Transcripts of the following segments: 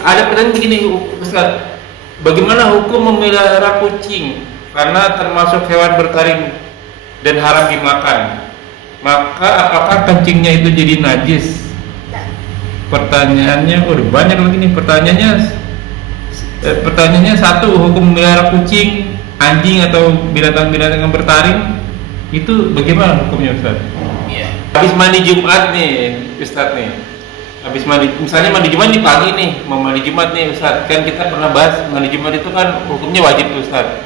Ada pertanyaan begini, Ustaz. Bagaimana hukum memelihara kucing? Karena termasuk hewan bertaring dan haram dimakan. Maka apakah kencingnya itu jadi najis? Pertanyaannya, udah banyak begini. Pertanyaannya satu, hukum memelihara kucing, anjing atau binatang-binatang yang bertaring itu bagaimana hukumnya, Ustaz? Iya. Habis mandi Jumat nih, Ustaz nih. Habis mandi, misalnya mandi Jumat di pagi nih, mau mandi Jumat nih, Ustaz. Kan kita pernah bahas mandi Jumat itu kan hukumnya wajib tuh, Ustaz.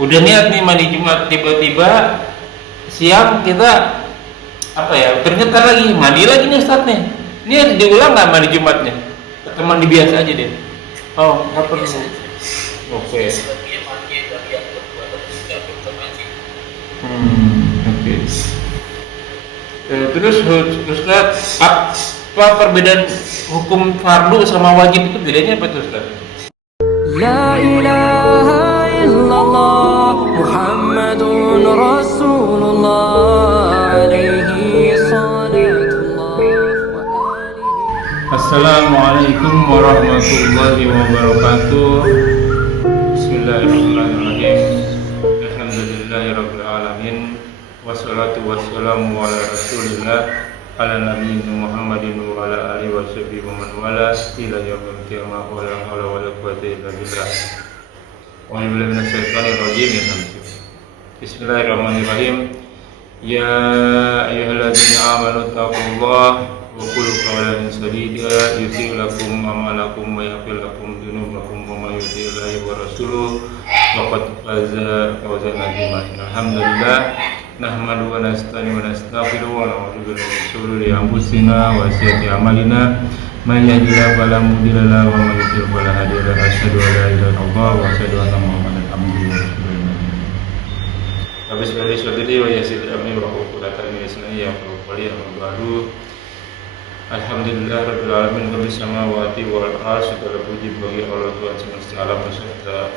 Udah niat nih mandi Jumat, tiba-tiba siang kita apa ya, keringetan lagi, mandi lagi nih, Ustaz nih. Ini harus diulang nggak mandi Jumatnya? Atau mandi biasa aja deh? Oh, nggak perlu. Oke. Sebagian mandi dari yang kedua dan tidak berwajib. Oke. Terus Ustaz, apa perbedaan hukum fardu sama wajib itu bedanya apa tuh, Ustaz? La ilaha illallah Muhammadun Rasulullah alaihi salatullah wa alihi. Assalamualaikum warahmatullahi wabarakatuh. Bismillahirrahmanirrahim. Alhamdulillahirabbil alamin. Wassalatu wassalamu ala Rasulillah ala nabiyina Muhammadin wa ala alihi washabihi wa man wala ila yaumil qiyamah wa la haula wa la quwwata illa billah. Wa billahi minasyaitonir rajim. Bismillahirrahmanirrahim. Ya ayyuhalladzina amanu taqullaha wa qulu qawlan sadida yughfir lakum a'malakum wa yaghfir lakum dhunubakum wa may yuti'illaha wa rasulahu faqad faza fawzan 'aziman. Alhamdulillah nahmadu wa nasta'inu wa nastaghfiru wa na'udzu billahi min shururi anfusina wa sayyiati a'malina may yahdihillahu fala mudilla lahu wa may yudlil fala hadiya lahu asyhadu an la ilaha illallah wa asyhadu anna muhammadan abduhu wa rasuluh. Habis dari saudari wa yasid amni wa qulatan min isnani ya qali al-baru. Alhamdulillah rabbil alamin rabbil samawati wal ardh, segala puji bagi Allah Tuhan semesta alam beserta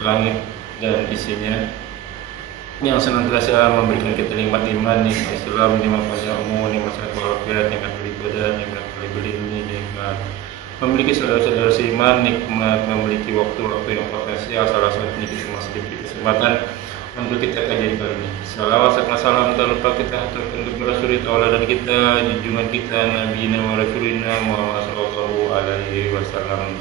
langit dan isinya, yang senantiasa memberikan kita nikmat iman, nikmat Islam, nikmat panjang umur, nikmat sehat walafiat, nikmat beribadah, nikmat berilmu, nikmat memiliki saudara-saudara seiman, nikmat memiliki waktu-waktu yang potensial. Salah satunya kita masih diberi kesempatan untuk kita kajian kali ini. Salawat serta salam tak lupa kita aturkan untuk Rasulullah tauladan kita, junjungan kita Nabi wa Rasulina Muhammad sallallahu alaihi wasallam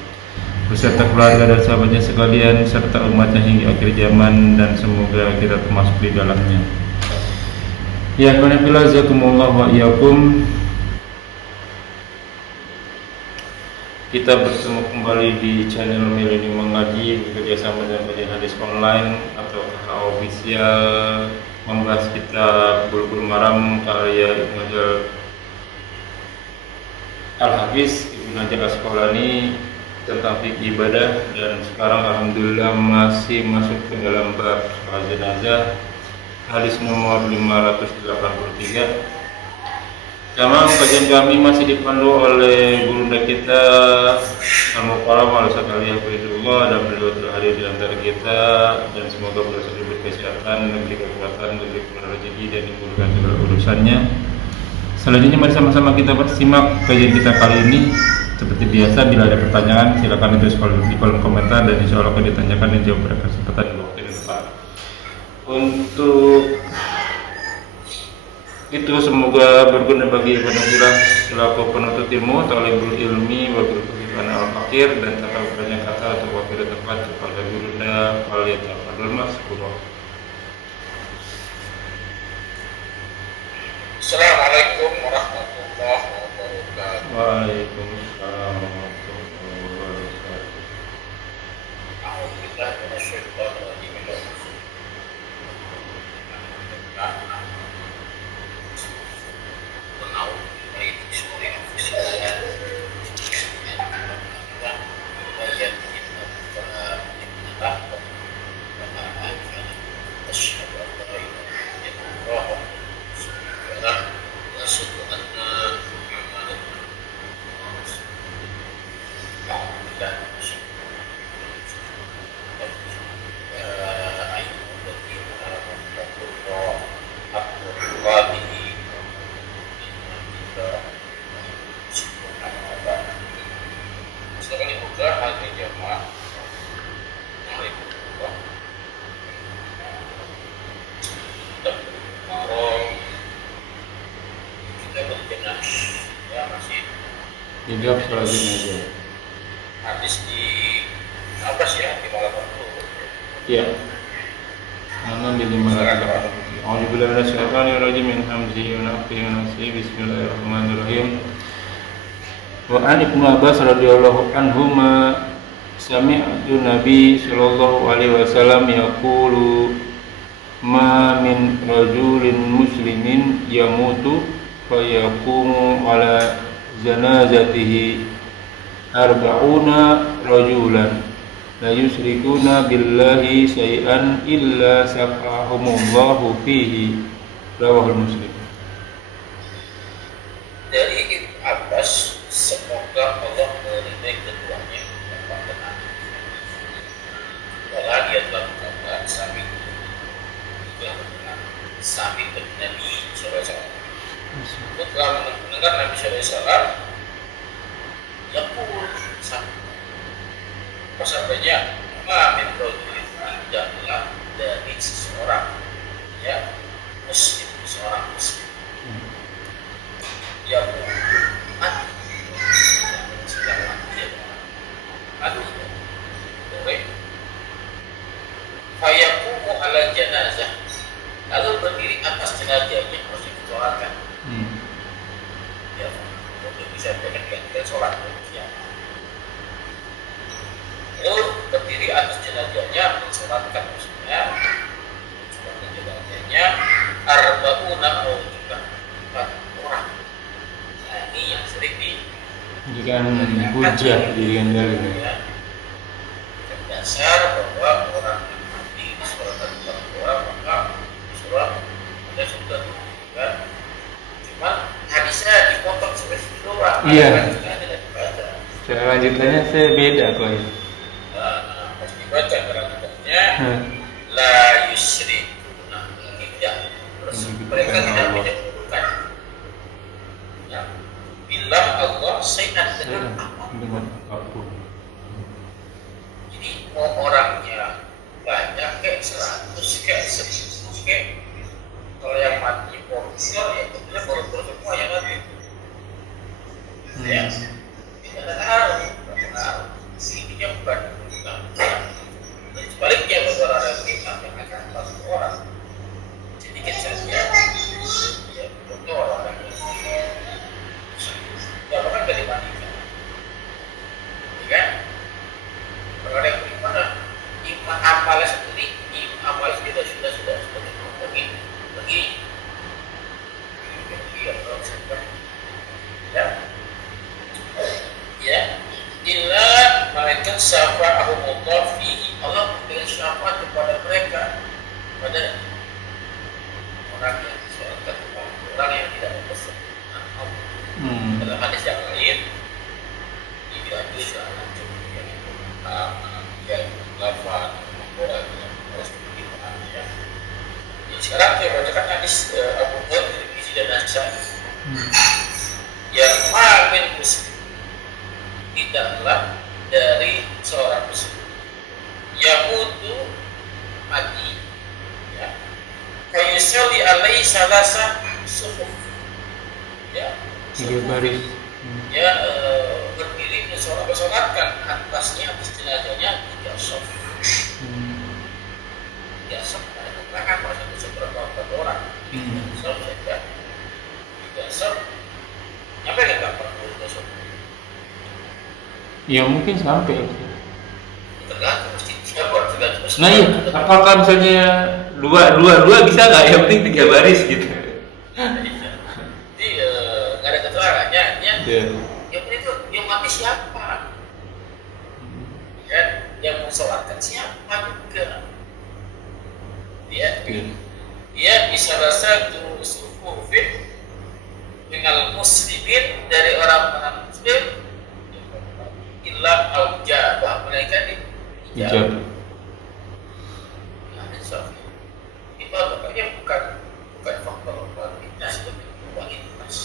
beserta keluarga dan sahabatnya sekalian serta umatnya hingga akhir zaman, dan semoga kita termasuk di dalamnya. Ya, qanafillah jazakumullah wa iyyakum. Kita bertemu kembali di channel Milenium Mengaji bekerjasama dengan kajian hadis online atau KH official, membahas kitab Bulughul Maram karya Ibnu Hajar Al-Hafiz Ibnu Hajar Asqalani tentang fikih ibadah, dan sekarang alhamdulillah masih masuk ke dalam bab sholat jenazah, hadis nomor 583. Memang kajian kami masih dipandu oleh gurunda kita Al-Mukarram Al-Ustaz Ali Hafizullah, dan beliau telah hadir di antara kita, dan semoga beliau diberi kesehatan, diberi kekuatan, diberi rezeki, dan dimudahkan segala urusannya. Selanjutnya mari sama-sama kita bersimak kajian kita kali ini. Seperti biasa, bila ada pertanyaan silakan ditulis di kolom komentar, dan insya Allah akan ditanyakan dan jawab pada kesempatan di waktu yang tepat. Untuk itu semoga berguna bagi penasihat selaku penuntut ilmu, talibul ilmi, wakil kehidupan al-fakir, dan tata banyak kata atau wakil tempat kepada gurunda waliyata fadl maskurah. Assalamualaikum warahmatullahi wabarakatuh. Waalaikumsalam warahmatullahi wabarakatuh. A'udzubillahi minasyaitonir rajim. Hijab sholat jenazah. Hadis di apa sih ya di malam waktu. Iya. Nama di 580. A'udzubillahi minasyaitonirrajim min hamzihi wa nafthihi wa nafthihi. Bismillahirrahmanirrahim. Wa an Ibnu Abbas radhiyallahu anhuma sami'tu Nabi sallallahu alaihi wasallam yaqulu ma min rajulin muslimin yamutu fa yaqumu ala janazatihi arba'una rajulan la yusyrikuna billahi syai'an illa saqahumullahu fihi, rawahul Muslim. Dari Ibnu Abbas, semoga Allah meridai keduanya Bapak dan Anak. Bahwa dia telah berkata, Sami bin Nabi SAW. Aku telah mendengar Nabi SAW Yaqul pasalnya min rajulin, tidaklah dari seseorang ya muslim, seorang muslim yang mati sedang mati boleh fayaqumu ala janazah, lalu berdiri atas jenazahnya harus disolatkan ya untuk bisa dengan sholat ya. Lalu berdiri atas jenazahnya mensolatkan maksudnya mensolatkan jenazahnya arba'una atau juga 4 orang. Nah ini yang sering Jadikan hujah, jadikan dalil. ya, dasar bahwa orang yang mati disolatkan 4 orang maka sholat ada sudah kan. Cuma hadisnya dipotong sampai situ doang. Iya. Ada dibaca. Cara lanjutannya saya beda kok. Harus dibaca keramatnya la yusyrikuna tidak terus mereka tidak menyebutkan ya bila Allah syai'an dengan apapun. Jadi mau orangnya banyak kayak 100 kayak 1000 kayak kalau yang mati koruptor ya tentunya koruptor semua yang mati ya tidak ada harus intinya bukan sebaliknya bagi orang yang beriman yang akan 4 orang sedikit saja ya untuk orang yang ya bahkan tidak dimandikan ya kan kalau ada yang beriman iman amal sendiri sudah begini ya illa malaikat syafa'ahumullah fihi, Allah memberikan syafaat kepada mereka pada orang yang disolatkan, orang yang tidak berpesan dalam hadis yang lain dilanjutkan yang lafaz orang yang harus diberikan ya. Sekarang saya bacakan hadis Abu Hurairah, Tirmidzi dan Nasa'i yang ma'min muslim, tidaklah dari seorang muslim yamutu mati ya fayusalli alaihi salasa suhuf ya 3 baris. ya berdiri bersolatkan atasnya atas jenazahnya 3 saf 3 saf itu kan seberapa orang 3 saf saja 3 saf nyampe nggak 40 saf Ya mungkin sampai. tergantung mesti siapa tergantung. Nah iya, apakah misalnya dua bisa nggak? Yang penting 3 baris gitu. Jadi nggak ada keterangannya. Yeah. Yang penting itu yang mati siapa? Ya, yang mensolatkan siapa juga. Dia bisa rasa tu sufufin dengan muslimin dari orang muslim. Illa aujabah mereka Hijab. Itu makanya bukan faktor kualitas tapi kualitas.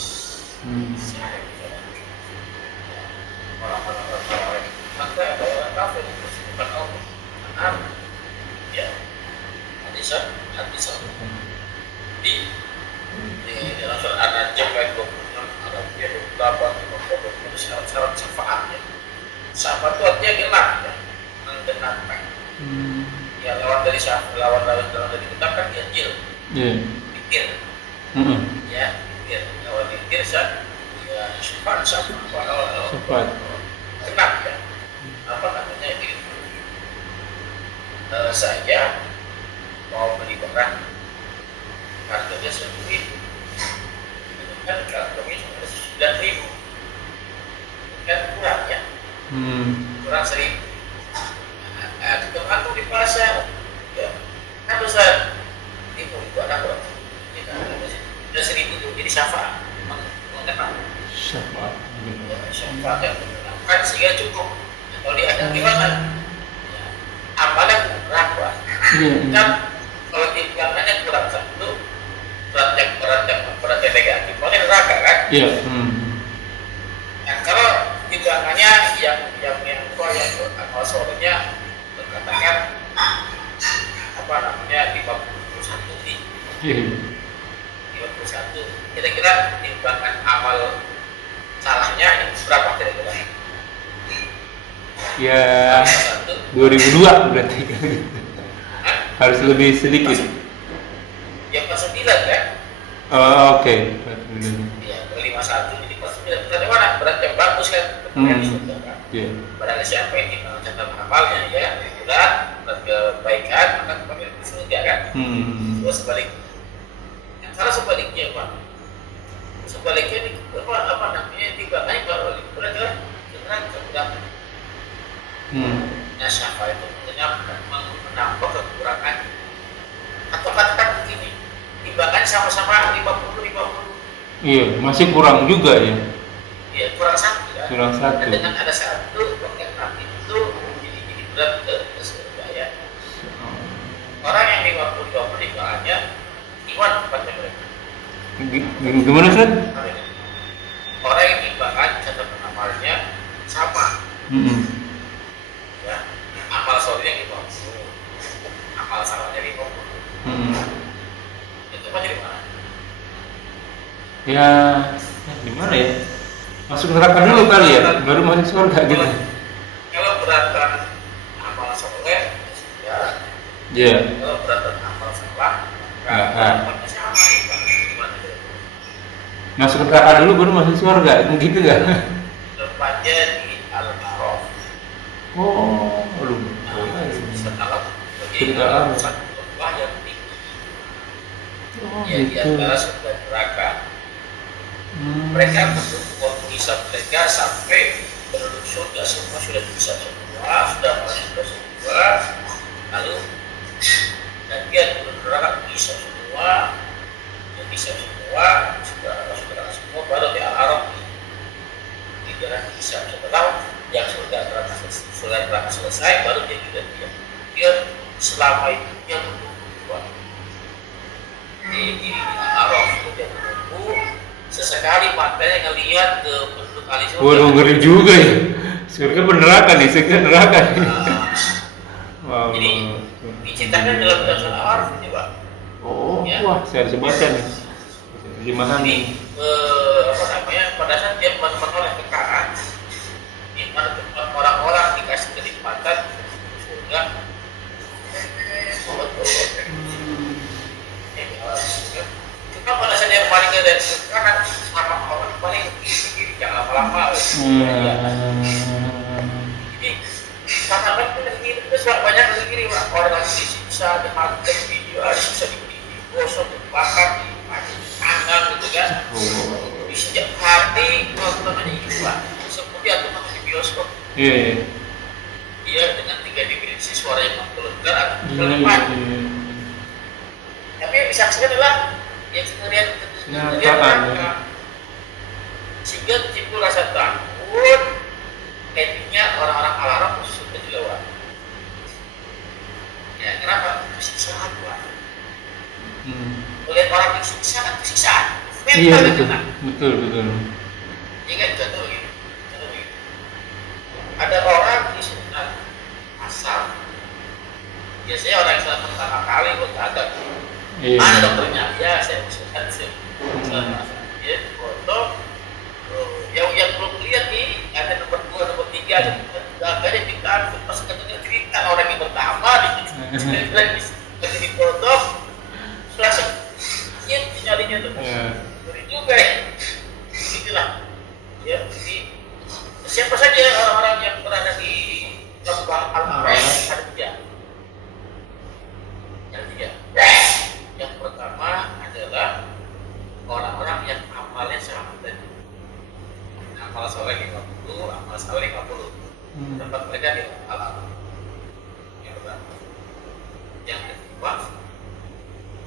Orang-orang maka ada orang kafir bukan Allah. Ya, hadis di dalam surat An-Najm ayat 26 Arabia 28 50 syarat-syarat syafaat ya. Syafaat itu artinya genap ya, menggenapkan. Ya lawan dari syafaat, lawan dari genap kan ganjil. Dikir. Ya, dikir. Lawan dikir ya syafaat. Genap ya. Apa namanya itu? Saya mau beli barang harganya 1.000, kan kantongnya cuma 9.000, kan kurang ya, kurang 1.000. Kantong di pasar, ya kan besar, itu anak berapa? Sudah 1.000 itu jadi syafaat, mengenal syafaat yang mengenalkan sehingga cukup. Kalau diajak gimana? Amalan kurang, Pak. Kan kalau timbangannya kurang satu, beratnya negatif, paling neraka kan? Iya. Nah, kalau timbangannya yang amal solehnya katakan apa namanya 51 nih. 51. Kira-kira timbangan amal salahnya ini berapa kira-kira? Ya 2002 berarti harus lebih sedikit. Ya pas 9 kan? Oh, oke. Ya 51 jadi pas 9 berarti mana? Berat yang bagus kan? Iya. Barang siapa yang mencatat amalnya ya berat kebaikan maka kepada surga kan? Terus sebaliknya. Kalau sebaliknya Pak, sebaliknya ini apa namanya timbangannya kalau berat kan? Berat. Nah, syafaat itu menambah kekurangan. Atau katakan begini, timbangan sama-sama 50. Iya, masih kurang juga ya. Iya, kurang satu kan. Kurang satu. Dan dengan ada satu, pakai itu jadi berat ke surga ya. Orang yang 50 timbangannya iman kepada mereka. Gimana sih? Orang yang timbangan catatan amalnya sama. Ya, amal solehnya 50, amal salahnya 50. Itu apa jadi mana? Ya, gimana ya? Masuk neraka dulu kali ya, baru masuk surga gitu. Kalau beratan amal soleh, ya. Iya. Kalau beratan amal salah, sama gimana? Masuk neraka dulu baru masuk surga, gitu ya? Tempatnya di Al-Araf. Oh, aduh. Setelah Tidak satu tempat yang tinggi. Oh, Ya, di gitu. antara surga neraka. Mereka menunggu hisab mereka sampai penduduk surga semua sudah bisa semua, sudah masuk semua, lalu dan dia penduduk neraka bisa semua, dia bisa semua, sudah masuk neraka semua, baru di Al-Araf di jalan hisab. Setelah yang surga neraka selesai, baru dia juga dia selama itu dia menunggu di Al-Araf dia menunggu. Sesekali matanya ngelihat ke penduduk ahli surga. Waduh, ngeri juga ya. Surga neraka nih, surga neraka nih. Wow. Jadi diceritakan dalam Al Araf ini Pak. Oh, ya. Wah, saya harus baca nih. Gimana Jadi nih? apa namanya? Pada saat dia menoleh ke kanan, di mana orang-orang dikasih kenikmatan surga. Cuma pada saat dia paling ke kanan sama orang paling kiri jangan lama-lama. Jadi karena kan kiri terus banyak dari kiri orang lagi disiksa, dihantam, disiksa, digosok, dibakar, dipanggang gitu kan. Di setiap hari namanya itu Pak, seperti atau namanya bioskop. Iya. Dia dengan 3 dimensi suara yang menggelegar atau berlepat. Tapi yang disaksikan adalah yang sendirian neraka. Sehingga timbul rasa takut. Endingnya orang-orang Al-Araf sudah dilewat. Ya kenapa? Siksaan Pak. Melihat orang disiksa kan siksaan. Iya Mental betul. Ini kan contoh gitu. Ada orang di sunat asal. Biasanya orang yang sunat pertama kali buat ada. Iya. Mana dokternya? Ya saya sunat sih. Dia foto. Yang belum lihat nih Gak ada kita pas ketemu cerita orang yang pertama di foto langsung nyarinya tuh ngeri juga ya. Itulah ya, jadi siapa saja orang-orang yang berada di lembah Al-Araf ada tiga. Yang pertama adalah orang-orang yang amalnya sama tadi. Amal soleh 50, amal soleh 50. Tempat mereka di Al-Araf. Yang pertama. Yang kedua,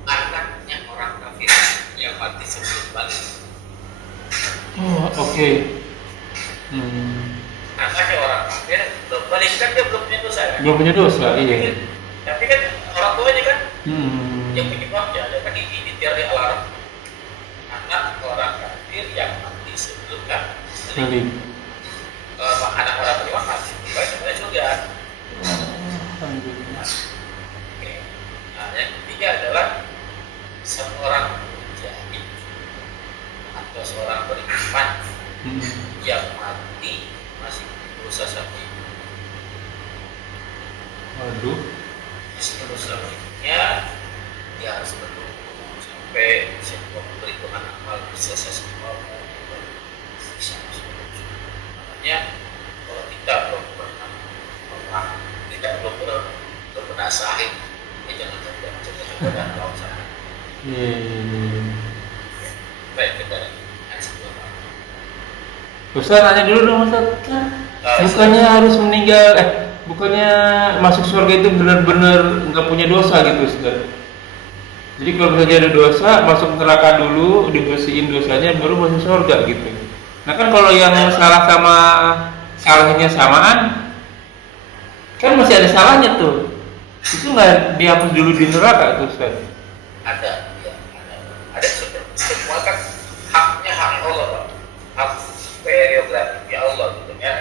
anaknya orang kafir yang mati sebelum balik. Oh, oke. Anaknya orang kafir belum balik kan dia belum punya dosa kan? Belum punya dosa, iya. Tapi kan orang tuanya kan yang penyebabnya ada kan di tiar di Al-Araf. Anak orang kafir yang mati sebelum kan? Balik. Anak orang beriman mati sebenarnya juga. Alhamdulillah. Oke. Nah, yang ketiga adalah seorang mujahid atau seorang beriman yang mati masih berusaha sampai Waduh. masih berusaha hidupnya, dia harus menunggu sampai semua perhitungan amal selesai semua bisa masuk. Makanya kalau kita belum pernah tidak belum pernah sahih, ya jangan coba dan tahu sana. Baik kita Ustaz nanya dulu dong Ustaz. Bukannya harus meninggal, bukannya masuk surga itu benar-benar nggak punya dosa gitu Ustaz. Jadi kalau misalnya ada dosa, masuk neraka dulu, dibersihin dosanya, baru masuk surga gitu. Nah kan kalau yang salah sama salahnya samaan, kan masih ada salahnya tuh. Itu nggak dihapus dulu di neraka tuh Ustaz? ada semua kan haknya hak Allah Pak, hak prerogatif Allah gitu kan.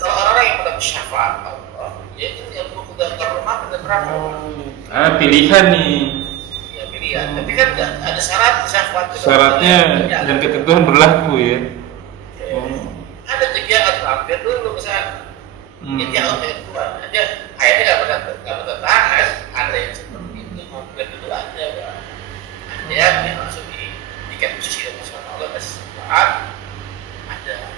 Kalau orang yang mendapat syafaat Allah, ya itu yang udah terlalu dan berapa? Pilihan nih. Ya pilihan, tapi kan ada syarat syafaat. Syaratnya dan ketentuan berlaku ya. Ada tiga hampir dulu misalnya. Jadi Allah yang kedua, aja kayaknya nggak bertahan. Ada yang seperti itu, hampir dulu ada. Ada yang langsung diikat posisi sama Allah kasih syafaat. Ada.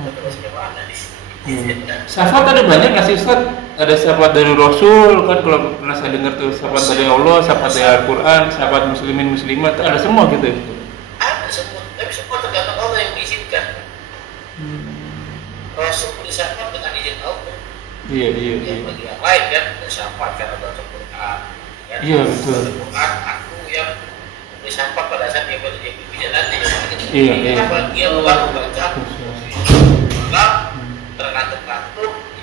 Terus ada di sini. Syafaat ada banyak nggak sih Ustaz? Ada syafaat dari Rasul kan, kalau pernah saya dengar tuh syafaat dari Allah, syafaat dari Al-Quran, syafaat muslimin muslimat, ada semua gitu. Ada semua, tapi semua tergantung Allah yang diizinkan. Rasul bersyafaat dengan izin Allah. Iya. Yang bagi yang lain kan bersyafaat karena baca Quran. Iya betul. Quran aku yang bersyafaat pada saat dia bisa nanti. Iya. Dia baru baca. Tergantung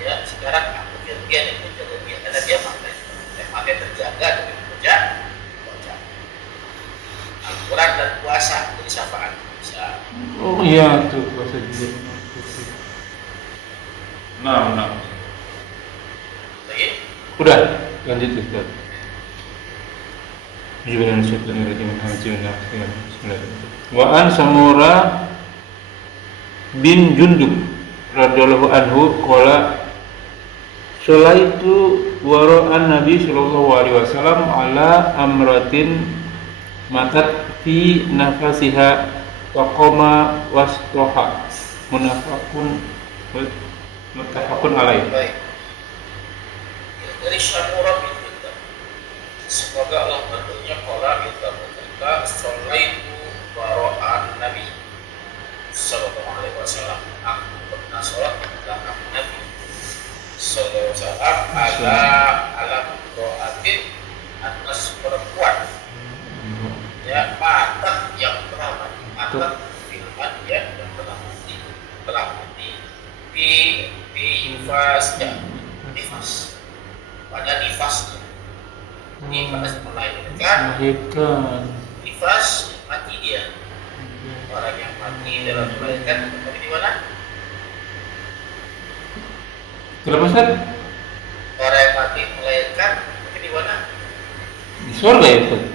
ya sekarang aku dia yang menjaga dia karena dia pakai terjaga dengan baca Al-Quran dan puasa jadi syafaat bisa. Oh iya tuh puasa juga. Nah. Lagi? Udah lanjut Ustaz. Bismillahirrahmanirrahim. Wa an Samura bin Jundub radhiyallahu anhu qala Sholaitu wara'an Nabi sallallahu alaihi wasallam ala amratin matat fi nafasiha wa qama wastoha muttafaqun alaih. Baik. Dari Syamura bin Jundub, semoga Allah menurutnya qala kita berkata Sholaitu wara'an Nabi sallallahu alaihi wasallam, aku pernah sholat di belakang Nabi sallallahu alaihi wasallam ala doatin atas perempuan ya matat yang telah mati, matat firman ya yang telah mati di nifas ya nifas pada nifasnya melahirkan nifas mati dia. Orang yang mati dalam melahirkan tapi di mana? Kenapa Ustaz? Orang yang mati melahirkan tapi di mana? Di surga ya Ustaz?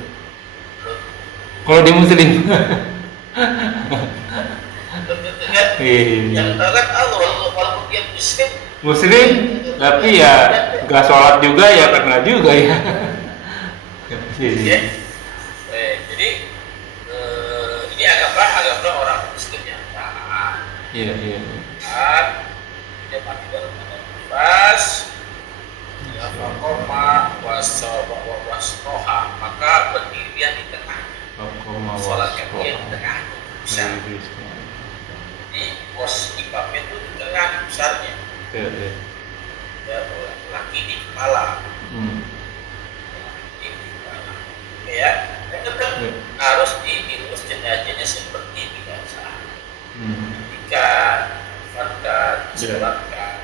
Kalau dia muslim. Begitu kan? Iya. Yang tahu kan Allah walaupun dia Muslim, tapi ya nggak sholat juga ya kena juga ya. ya. Jadi ini anggaplah orang Muslim yang taat. Iya, iya. Taat, dia mati dalam nafas, ya fakoma wasroha, maka berdirian di tengah. Sholatkan dia di tengah. Bisa. Di pos imamnya itu di tengah besarnya. Iya. Ya, laki di kepala. Di kepala. Ya, dan tetap harus diurus jenazahnya seperti biasa. Ikan, makan, sholatkan.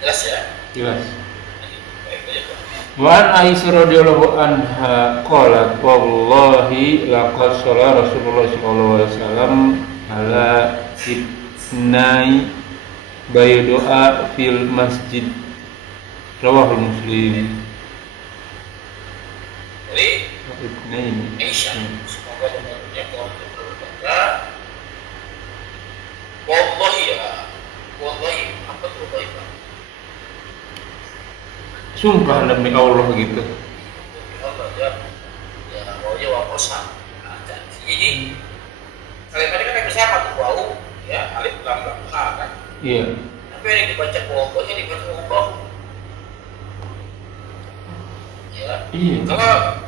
Jelas ya? Jelas. Baik. Wa an Aisyah radhiyallahu anha qalat wallahi laqad shalla Rasulullah sallallahu alaihi wasallam ala ibnai baydoa fil masjid rawahul Muslim. Jadi Ibnai Aisyah semoga dengannya kaum berkata wallahi apa tuh wallahi Pak? Sumpah demi Allah gitu. Allah ya waunya wakosan. Jadi kalimatnya kan bisa apa tuh wau ya alif lam lam ha kan. Iya. Tapi yang dibaca wawonya dibaca wawu. Ya. Iya.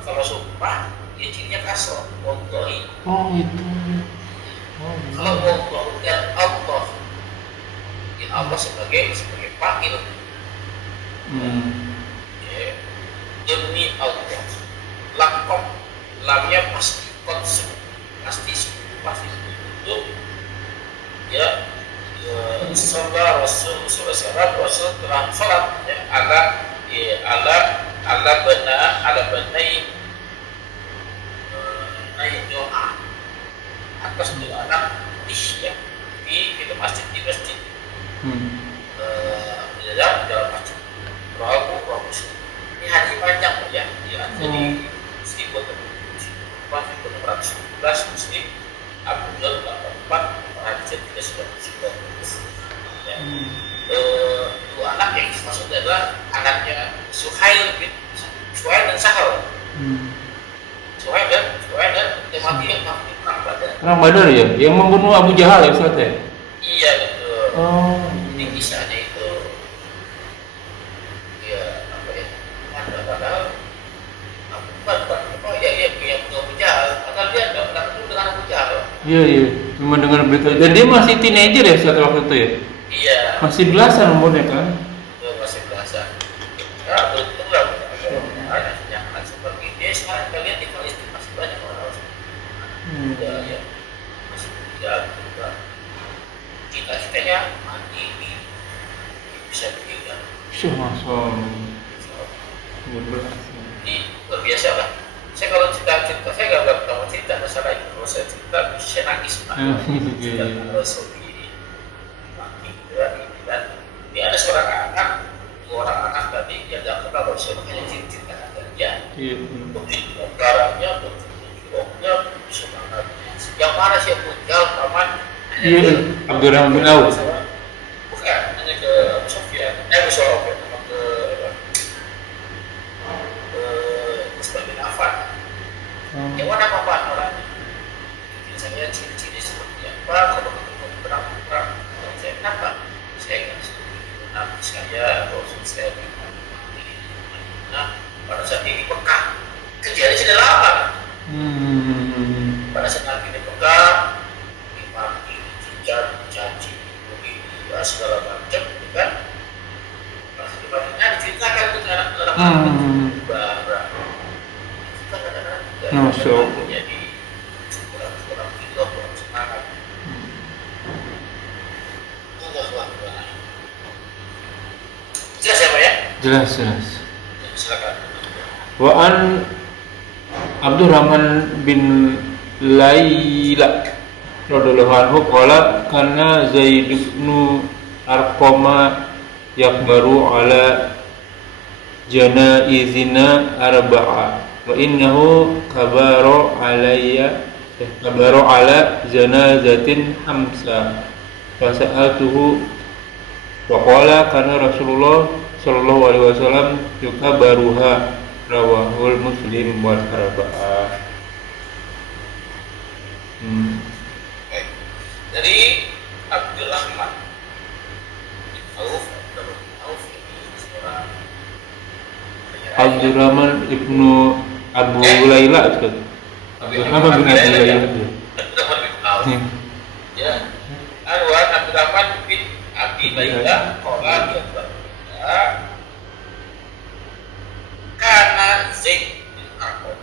Kalau sumpah dia cirinya kasroh wallahi. Oh itu. Kalau wallahu dan Allah ya Allah sebagai fa'il. Demi Allah lakom lamnya pasti konsep pasti itu ya Rasul telah sholat ya ala benai doa atas dua anak ya di masjid di masjid dalam masjid Rabu ini hadis panjang ya jadi 1611 Muslim Abdul 84 hadisnya tidak sudah ya. Dua anak yang maksud adalah anaknya Suhail dan Sahal. Suhail dan yang mati perang Badar. Perang Badar ya, yang membunuh Abu Jahal ya Ustaz ya? Iya betul. Oh. Jadi kisahnya itu ya apa ya? Padahal dia punya Abu Jahal, padahal dia tidak pernah ketemu dengan Abu Jahal. Iya, cuma dengar berita. Dan dia masih teenager ya saat waktu itu ya? Iya. Masih belasan umurnya kan? Masih belasan. Ya betul lah. Yang seperti dia sekarang kalian di Palestina masih banyak orang. Ya masih ya juga. Kita mati bisa tinggal. Masya Ini luar biasa lah. Saya kalau cerita saya nggak pernah cerita masalah itu. Kalau saya cerita saya nangis pak. Kalau sendiri mati dan ini ada seorang anak, dua orang anak tadi yang nggak kenal Rasul hanya cerita aja. Begitu garangnya, begitu semangatnya. Yang mana sih Abdul Rahman? Iya, Abdurrahman bin Auf. Bukan, hanya ke Sofyan. Ke Sofyan. Yang mana apa orangnya? Misalnya ciri-ciri seperti apa? Kalau ketemu perang, saya kenapa? Saya nggak setuju. Nabi saya, Rasul saya nah, pada saat ini Mekah kejadian sudah lama. Pada saat Nabi di Mekah dimaki, dicaci, segala macam, kan? Pas di Madinah diceritakan ke anak-anak bara. Masya Allah. Jadi kurang kilo, kurang semangat. Jelas ya Pak ya? Jelas. Silakan. Wa an Abdurrahman bin Laila radhiyallahu anhu qala kana Zaid bin Arqama yakbaru ala janaizina arba'a wa innahu kabara alayya Tabaru ala janazatin amsa fasa'altuhu wa qala kana Rasulullah sallallahu alaihi wasallam yukabaruha rawahul Muslim wal arba'ah. Baik. Dari Abdurrahman bin Auf, Auf ini seorang penyair. Abdurrahman ibnu Abu Laila Ustaz. Abdurrahman bin Abu Laila. Abdurrahman bin Auf. Ya. Arwan Abdurrahman bin Abi Laila qala dia berkata karena Zaid bin Arqam.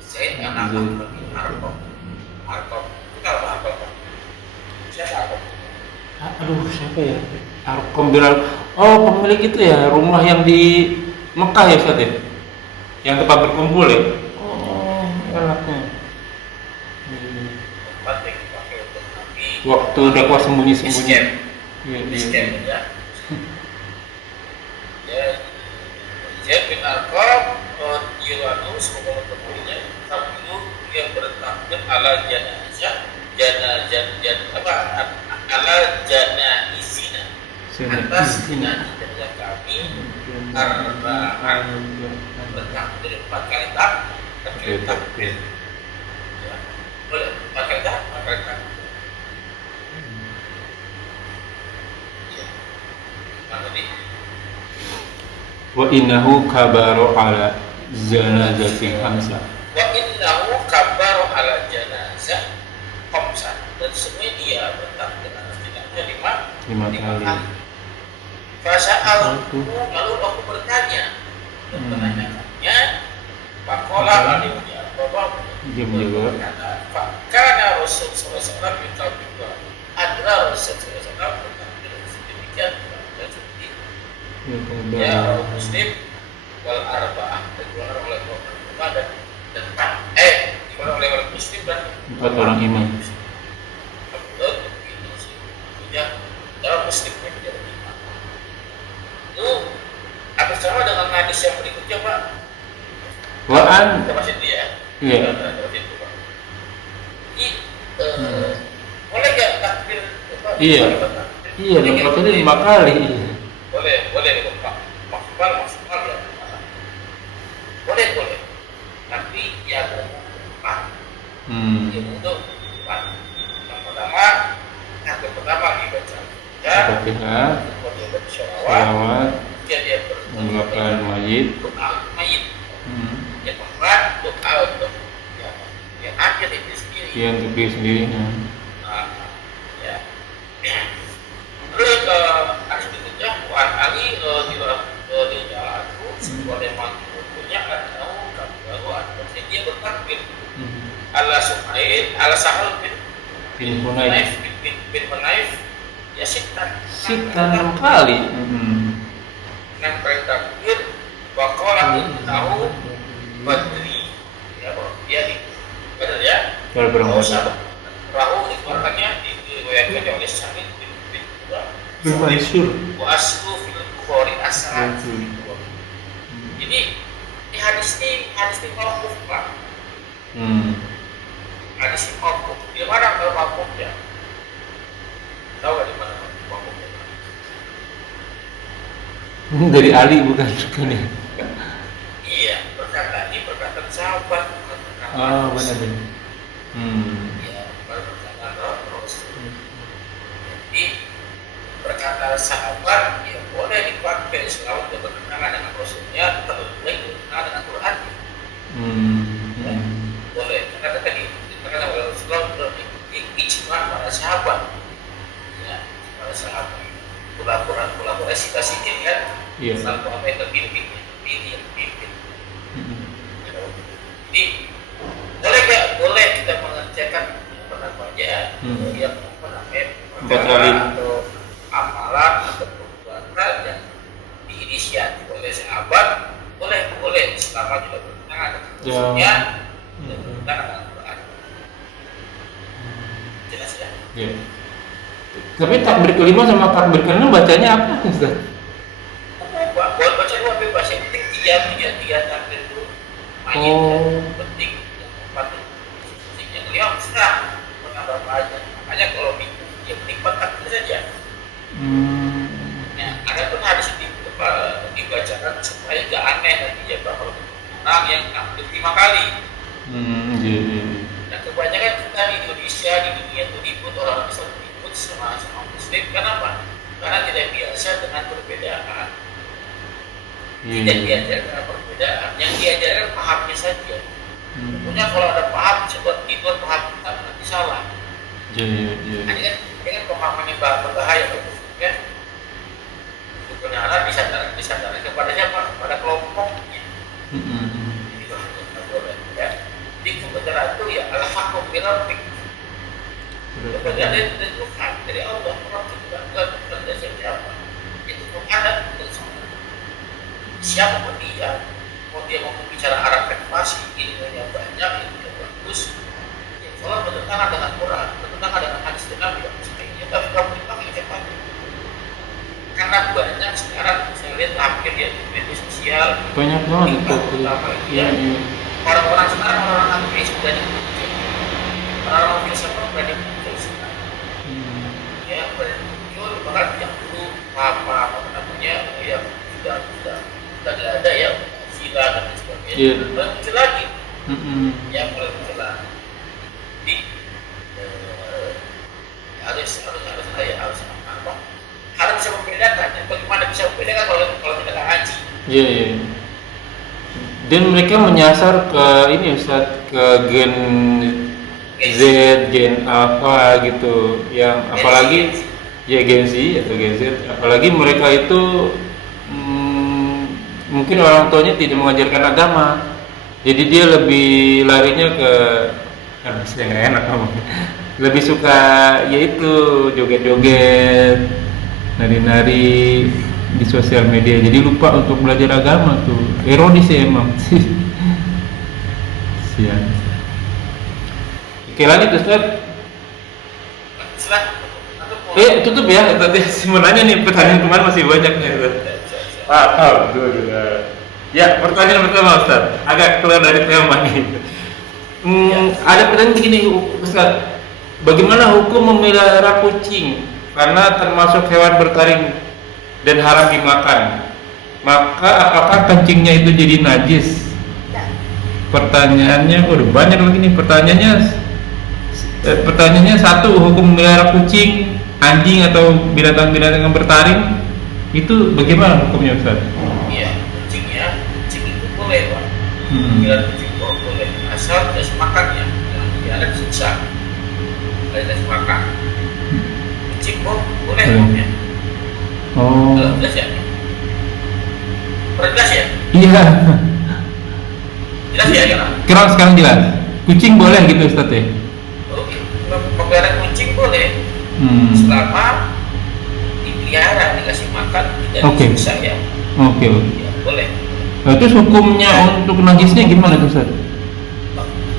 Zaid anak Amr bin Arqam. Arqam. Kenal Arqam? Siapa Arqam? Aduh, siapa ya? Arqam bin Oh, pemilik itu ya, rumah yang di Mekah ya Ustaz ya? Yang tempat berkumpul ya? Oh, anaknya. Tempat yang dipakai untuk Nabi. Waktu dakwah sembunyi-sembunyi. Miskin. Iya, Miskin iya. ya. Ya. Zaid bin Arqam radhiyallahu semoga berkahnya tabiu yang bertakbir ala janazah ala janaizina atas jenazah kami arba'an bertakbir 4 kali takbir ya. Boleh 4 kali takbir ya. Mana nih? Wa innahu kabaru ala janazati hamsa. Wa innahu kabaru ala janazah khamsan dan semuanya dia bertakbir atas jenazah lima kali. Fasa'altu lalu aku bertanya dan menanyakannya Pakola lalu dia Dia menjawab karena Rasul SAW minta juga adalah Rasul SAW bertakbir demikian dan seperti ya Muslim wal arba'ah dan dua orang oleh dan dua orang oleh Muslim dan 4 orang imam. Betul, ini sih. Ya, dalam Muslim yang menjadi imam. Itu hampir sama dengan hadis yang berikutnya, Pak. Wa'an. Kita masih dia. Iya. Jadi, boleh nggak takbir? Iya. Iya, takbir 5 kali. Boleh Pak. Maksimal ya. Boleh. Tapi yang umum yang untuk yang pertama dibaca ya, Fatihah, kemudian baca salawat, kemudian dia mendoakan mayit. doa mayit, yang keempat doa untuk yang akhir itu sendiri. Iya, untuk diri sendiri. Ya. Terus hadis berikutnya Wan Ali di jalan sebuah lemah punya atau baru atau dia bertakbir ala Suhail ala Sahal Bin Hunayf. bin Hunayf ya sitan 6 kali. Nang takbir waqala tahu badri ya dia di benar ya Kalau berangkat Rahu dikeluarkannya diriwayatkan oleh Sa'id bin Mansur. wa aslu fil Bukhari asal. Jadi ini hadis ini mauquf Pak. Hadis ini mauquf. Di mana kalau mauqufnya? Tahu nggak di mana mauqufnya? Dari Ali bukan ya? Iya, perkataan sahabat bukan perkataan Oh, Rasul. benar. Iya, bukan perkataan Rasul. Jadi perkataan sahabat ya boleh dipakai selama dia berkenaan dengan Rasulnya, terlebih berkenaan dengan Quran. Ya, boleh. Karena tadi dikatakan oleh Rasulullah mengikuti ijma para sahabat. Ya, para sahabat. Kolaborasi ini kan. Iya. Satu apa yang terpimpin. Jadi boleh kita mengerjakan apa aja yang kali. atau amalan atau perbuatan yang diinisiatif oleh sahabat boleh selama juga bertentangan dengan Rasulnya dan bertentangan dengan Quran. Jelas ya? Iya. Tapi takbir kelima sama takbir keenam bacanya apa Ustaz? Buat baca dua bebas, yang penting tiga takbir itu penting yang keempat itu beliau sedang menambah banyak. Makanya kalau dia menipatkan itu saja. Nah, ada pun hadis dibacakan supaya gak aneh nanti ya bahwa orang yang hampir 5 kali. Dan kebanyakan kita di Indonesia di dunia itu ribut, orang bisa ribut sama Muslim. Kenapa? Karena tidak biasa dengan perbedaan. Tidak diajarkan perbedaan, yang diajarkan pahamnya saja. Tentunya kalau ada paham coba tidur paham kita nanti salah. Nah, ini kan pemahaman yang berbahaya kan? Kebenaran disandarkan kepada siapa? Pada kelompoknya. Itu tidak boleh ya. Jadi kebenaran itu ya al-haqqu min rabbik. Kebenaran dari Tuhan, dari Allah, bukan dari siapa. Itu ada siapapun dia, mau dia mau bicara Arab pasti ilmunya banyak, ilmunya bagus. Ya, kalau bertentangan dengan Quran, bertentangan dengan hadis Nabi, sebaiknya tapi kamu dipakai cepatnya. Karena banyak sekarang saya lihat hampir ya di media sosial banyak banget orang-orang sekarang orang ateis berani muncul, orang-orang filsafat berani muncul sekarang. Ya berani muncul, bahkan yang dulu apa namanya yang sudah ada ya sila dan sebagainya muncul lagi ya mulai muncul lagi. Jadi harus bisa membedakan. Bagaimana bisa membedakan kalau kita nggak ngaji? Dan mereka menyasar ke ini Ustaz, ke gen Z, gen apa gitu, yang apalagi ya Gen Z atau Gen Z, apalagi mereka itu mungkin orang tuanya tidak mengajarkan agama, jadi dia lebih larinya ke saya nggak enak kamu, lebih suka yaitu joget-joget, nari-nari di sosial media, jadi lupa untuk belajar agama tuh. Ironis ya emang sih. Sian. Oke lanjut Ustaz. Tutup ya, tadi mau nanya nih, pertanyaan kemarin masih banyak nih Ustaz. Alhamdulillah. Ya, pertanyaan pertama Ustaz, agak keluar dari tema nih. Ada pertanyaan begini Ustaz, bagaimana hukum memelihara kucing karena termasuk hewan bertaring dan haram dimakan, maka apakah kencingnya itu jadi najis? Pertanyaannya udah banyak lagi nih pertanyaannya satu, hukum memelihara kucing, anjing atau binatang-binatang yang bertaring itu bagaimana hukumnya Ustaz? Iya, kucing itu boleh Pak. Bila kucing boleh, asal tidak semakannya, yang ada siksa. Kalau tidak semakan, kucing boleh hukumnya. Oh. Jelas ya? Jelas ya? Iya. Jelas ya kan? Sekarang jelas. Kucing boleh gitu Ustaz ya? Oke, memelihara kucing boleh. Selama dipelihara, dikasih makan, tidak disiksa ya. Oke. Ya, boleh. Nah, terus hukumnya untuk najisnya gimana tuh Ustaz?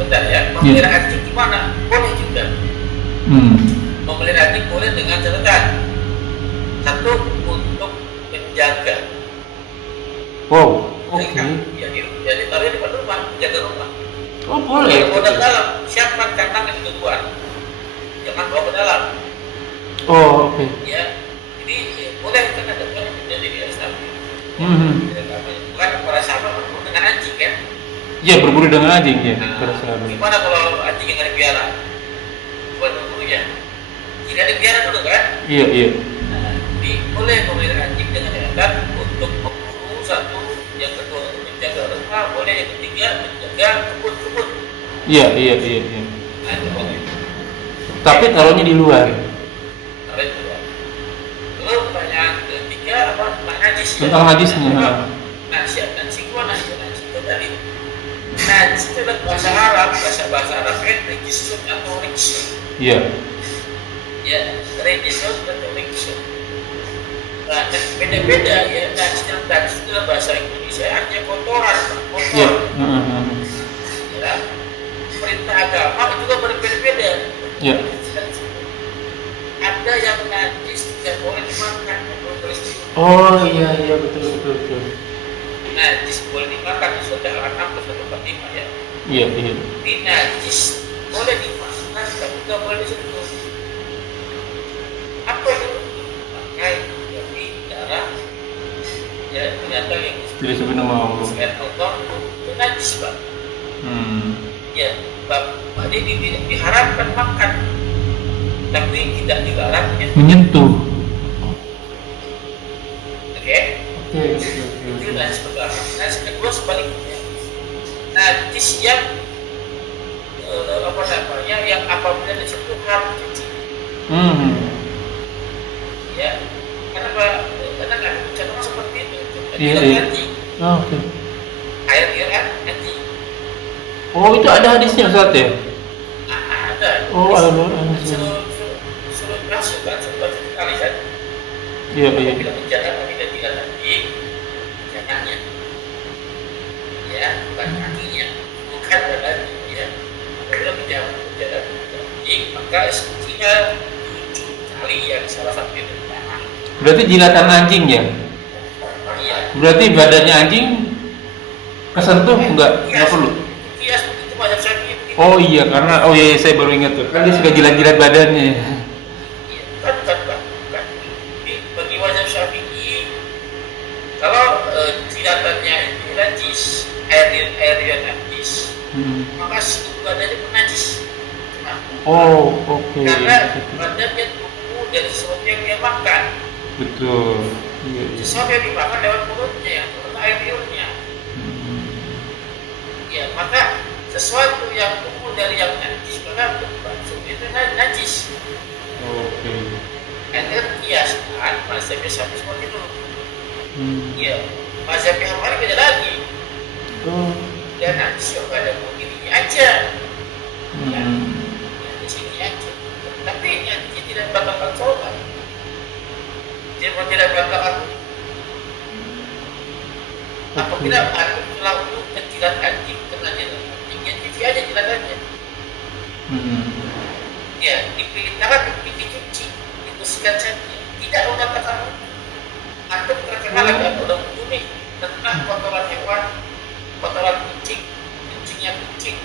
Bentar ya, memelihara anjing gimana? Boleh juga. Memelihara anjing boleh dengan catatan. Satu, untuk menjaga. Wow, oke. Ya ditaruh di depan rumah, menjaga rumah. Oh boleh. Kalau ke dalam, siapkan kandang yang keluar. Jangan bawa ke dalam. Oh oke. Ya, jadi boleh kan ada orang yang menjadi biasa. Bukan para sahabat berburu dengan anjing kan? Iya, berburu dengan anjing ya. Gimana kalau anjing yang ada biara? Buat berburunya. Jika ada biara dulu kan? Iya. Jadi boleh memelihara anjing dengan catatan untuk memburu satu, yang kedua untuk menjaga rumah, boleh yang ketiga menjaga kebun-kebun. Iya. Nah, itu boleh. Tapi taruhnya di luar. Lalu pertanyaan ketiga apa? Najis. Tentang najisnya. Najis itu tadi. Najis itu adalah bahasa Arab kan regisun atau riksun. Iya. Ya, regisun atau riksun. Nah, beda-beda ya. Najis itu adalah bahasa Indonesia artinya kotoran, kotor. Iya. Ya. Perintah agama juga berbeda-beda. Iya. Ada yang najis tidak boleh dimakan, boleh. Oh iya betul. Najis boleh dimakan, sudah Al-An'am 145 ya. Iya. Ini najis boleh dimakan. nggak boleh disentuh. Apa itu? Pakai dari darah ya binatang yang Tidak disebut nama Allah. air kotor itu najis Pak. Ya, Pak diharapkan makan, tapi tidak dilarang Menyentuh. Oke. Oke. Itu najis pertama. Najis kedua sebaliknya. Najis yang apa namanya yang apabila disentuh harus cuci. Ya, karena kan contohnya seperti itu. Iya. Anjing. Oh, oke. Air kan anjing. Oh, itu ada hadisnya Ustaz ya? Ada. Oh, ada. Suruh masuk kan sekali kan. Iya. Tidak menjaga tapi tidak anjing. Jangannya. Ya, bukan kakinya, bukan badannya. Ya. Apabila tidak menjaga anjing, maka jika 7 kali yang salah satu itu tangan. Berarti jilatan anjing ya? Iya. Berarti badannya anjing kesentuh enggak perlu? Iya, itu banyak sapi. Oh iya, karena saya baru ingat tuh. Kan dia suka jilat-jilat badannya. Iya, kan. Bagi wajib Syafi'i, kalau jilatannya itu najis, air yang najis, maka badannya pun najis. Nah, Oh, oke. karena badannya tumbuh dari sesuatu yang dia makan. Betul. Iya. Sesuatu yang dimakan lewat mulutnya, yang turun air liurnya. Ya, maka sesuatu yang tumbuh dari yang najis, maka bermasuk itu najis. Oke. Anda kiaskan mazhabnya Syafi'i seperti itu. Iya, mazhabnya Hambali beda lagi. Oh. Dan najis juga ada begini aja. Ya, di sini aja. Tapi nanti tidak batalkan sholat. Tidak batalkan. Apabila aku melakukan penjilat anjing, kena jilat anjingnya, cuci aja jilatannya. Ya, diperintahkan dicuci, dibersihkan saja. Tidak mengatakan atau terkenal ada udah nih tentang kotoran hewan, kotoran kucing, kencingnya kucing.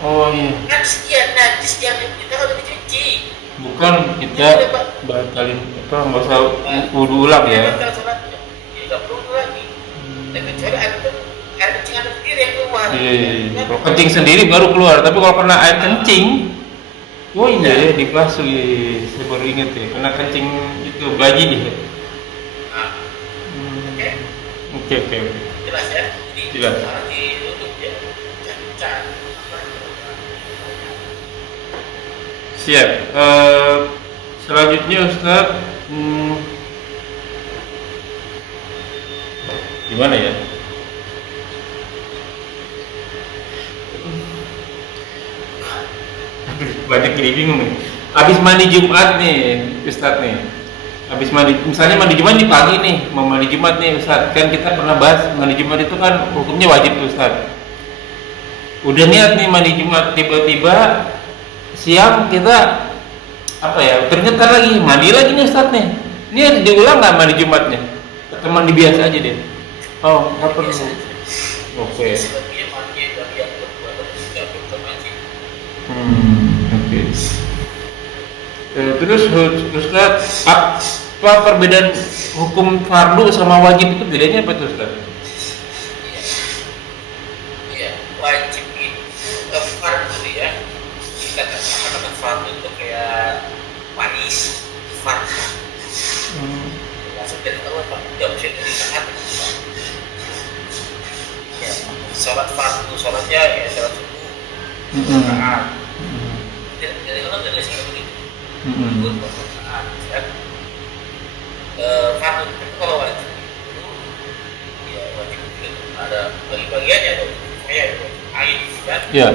Oh iya. Najis yang kita harus dicuci. Bukan kita batalin apa nggak usah wudu ulang ya? Batal sholatnya. Ya, nggak perlu lagi. Dan kecuali air kencing ada sendiri yang keluar. Iya. Kalau kencing sendiri baru keluar, tapi kalau kena air kencing, oh iya ya dibasuh ya. Saya baru ingat ya, kena kencing itu bayi dia. Nah, Oke. jelas ya. Jadi Jelas. harus ditutup ya. Jangan. Siap. Selanjutnya Ustaz, gimana ya? Banyak jadi bingung nih. Habis mandi Jumat nih, Ustaz nih. Habis mandi, misalnya mandi Jumat di pagi nih, mau mandi Jumat nih Ustaz. Kan kita pernah bahas mandi Jumat itu kan hukumnya wajib tuh Ustaz. Udah niat nih mandi Jumat, tiba-tiba siang kita apa ya, ternyata lagi mandi lagi nih Ustaz nih. Ini diulang nggak mandi Jumatnya? Atau mandi biasa aja deh? Oh, nggak perlu. Oke. Sebagian mandi dari yang kedua atau tidak bermandi. Oke. Terus Ustaz, apa perbedaan hukum fardu sama wajib itu bedanya apa tuh Ustaz? Iya, wajib itu fardu ya. Kita katakan fardu itu kayak manis, fardu. Maksudnya kalau Pak tidak bisa dari saat ya, sholat fardu, sholatnya ya sholat subuh, rakaat. Jadi kalau dari sekarang begitu, rakaat, kan? Fardu itu kalau wajib itu ya wajib itu ada bagi-bagiannya, ada saya air kan? Ya.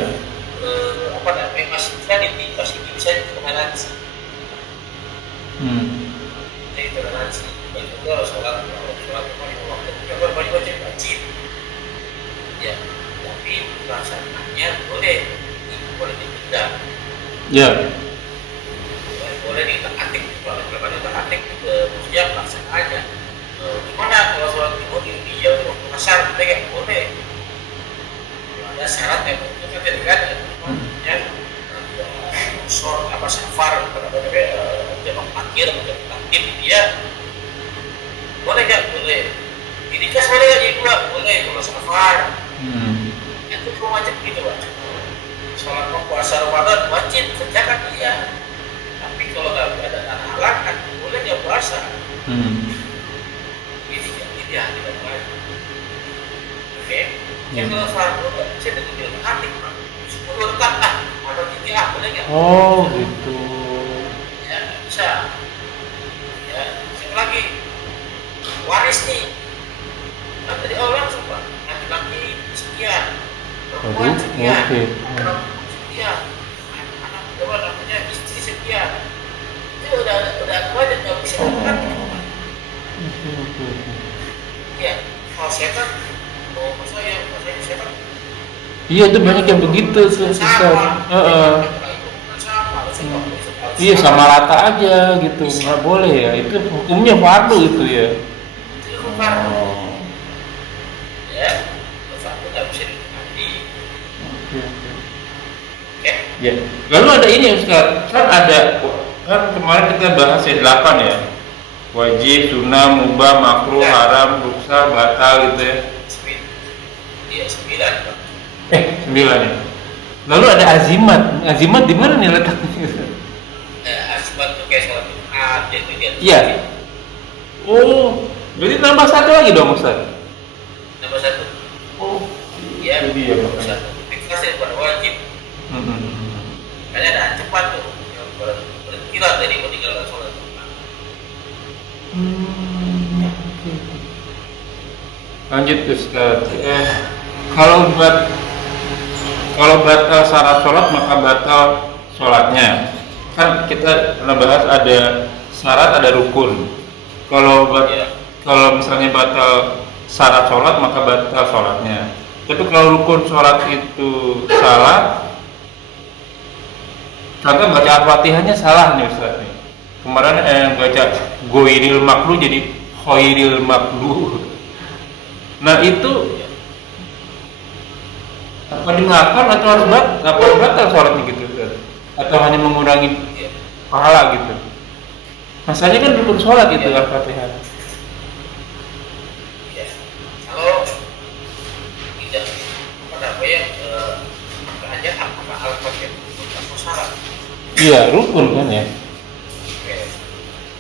Apa namanya masih bisa ditoleransi. Jadi toleransi. Baik itu sholat memang wajib. Ya, tapi pelaksanaannya boleh ditunda. Ya. Boleh ditaati, kalau ditaati maksudnya pelaksanaannya. Gimana kalau sholat zuhur di jauh pasar kita nggak boleh. Ada syarat yang itu kan ya safar jamak akhir atau takdim dia boleh nggak? Boleh. Ini kan boleh nggak juga? Boleh kalau safar. Itu wajib gitu Pak. Sholat puasa Ramadan wajib kerjakan dia. Tapi kalau nggak ada halangan boleh nggak puasa. Ini dia tidak boleh. Oke. Yang kalau fardu nggak bisa dengan hati Pak. 10 rakaat lah atau 3 boleh nggak? Oh gitu. Ya nggak bisa. Ya, yang lagi waris nih. Kan dari Allah langsung Pak. Laki-laki sekian, perempuan sekian, perempuan sekian, anak kedua namanya istri sekian. Itu udah wajib nggak bisa kan? Ya, kalau setan, masa setan. Iya itu banyak yang begitu Ustaz. Iya sama rata aja gitu, nggak boleh ya. Itu hukumnya fardu itu ya. Itu fardu. Ya, fardu nggak bisa diganti. Oke. Ya. Lalu ada ini Ustaz, kan kemarin kita bahas ya 8 ya. Wajib, sunnah, mubah, makruh, haram, ruksa, batal gitu ya. 9 Pak. 9 ya. Lalu ada azimat. Azimat di mana nih letaknya? Azimat tuh kayak sholat Jumat, gitu. Iya. Oh, berarti nambah 1 lagi dong Ustaz? Nomor 1. Oh, Ya, itu dia nomor makanya. 1. Fikasi pada wajib. Makanya ada cepat tuh. Yang berkira dari meninggalkan sholat Jumat. Lanjut Ustaz. Kalau batal syarat sholat maka batal sholatnya. Kan kita pernah bahas ada syarat ada rukun. Kalau misalnya batal syarat sholat maka batal sholatnya. Tapi kalau rukun sholat itu salah, contoh baca al-fatihahnya salah nih Ustaz. Kemarin baca goiril maklu jadi khoiril maklu. Nah itu apa dimakan atau harus batal sholatnya gitu Ustaz? Atau hanya mengurangi pahala gitu? Masalahnya kan rukun sholat itu al-fatihah. Ya, kalau tidak hanya apakah al-fatihah itu syarat? Iya rukun kan ya. Oke.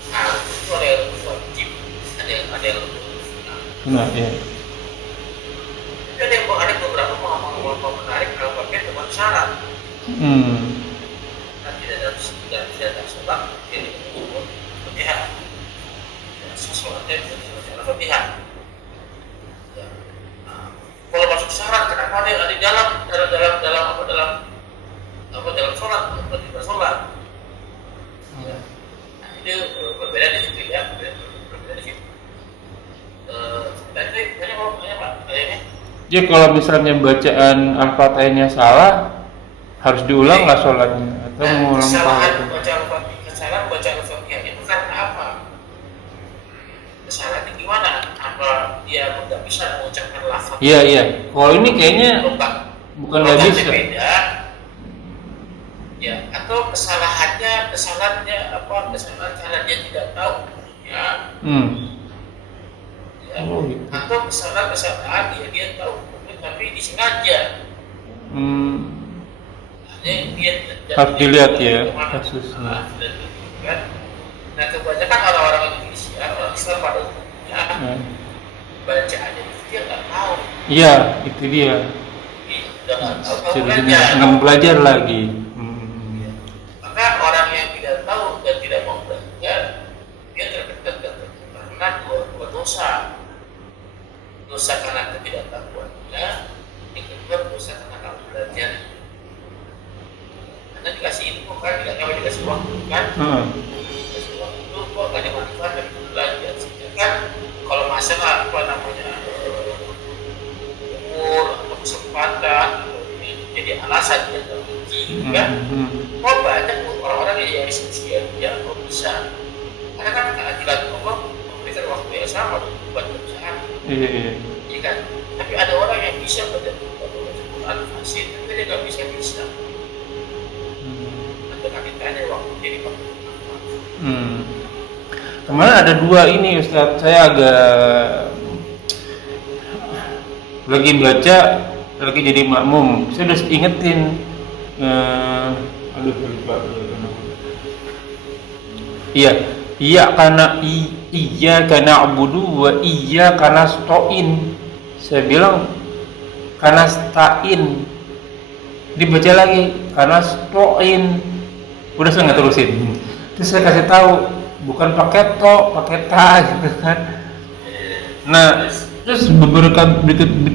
Nah, itu ada yang wajib, ada yang Nah ya. Ada beberapa ulama menarik al-fatihah cuma syarat. Dan tidak ada sholat jadi al-fatihah. Sholatnya itu al-fatihah. Kalau masuk syarat kenapa ada di dalam sholat atau tidak sholat? Nah, itu berbeda di situ ya, berbeda di situ. Tadi banyak Pak, kayaknya. Jadi kalau misalnya bacaan al-fatihahnya salah, harus diulang nggak sholatnya atau mengulang pahala? Kesalahan baca al-fatihah itu karena apa? Kesalahannya gimana? Apa dia nggak bisa mengucapkan lafaz? Iya. Kalau ini kayaknya bukan nggak bisa. Beda. Ya, atau kesalahan karena dia tidak tahu. Ya. Ya. Oh, gitu. Atau kesalahan dia tahu tapi disengaja. Dia Harus dilihat ya kasusnya. Nah kebanyakan orang-orang Indonesia, orang Islam pada umumnya bacaannya dia nggak tahu. Iya, itu dia. Udah nggak tahu Jadinya nggak mau belajar lagi. Maka orang yang tidak tahu dan tidak mau belajar, dia terkena dua dosa. Dosa karena ketidaktahuannya, yang kedua dosa karena belajar. Karena dikasih ilmu kan, dikasih waktu kan, dikasih waktu kok gak ada manfaat dari belajar. Kan kalau masalah umur atau kesempatan jadi alasan dia tidak uji kan, kok banyak orang-orang yang diskusi dia kok bisa. Karena kan tidak Allah memberikan waktu yang sama buat perusahaan. Iya kan. Tapi ada orang yang bisa Quran fasih, tapi dia nggak bisa. Ada Kemarin ada dua ini Ustadz, saya agak lagi baca, lagi jadi makmum, saya udah ingetin, lupa. Iya karena abudu wa iya karena stoin. Saya bilang karena stain, dibaca lagi karena stoin. Udah saya nggak terusin. Terus saya kasih tahu bukan pakai to, pakai ta gitu kan. Nah, terus beberapa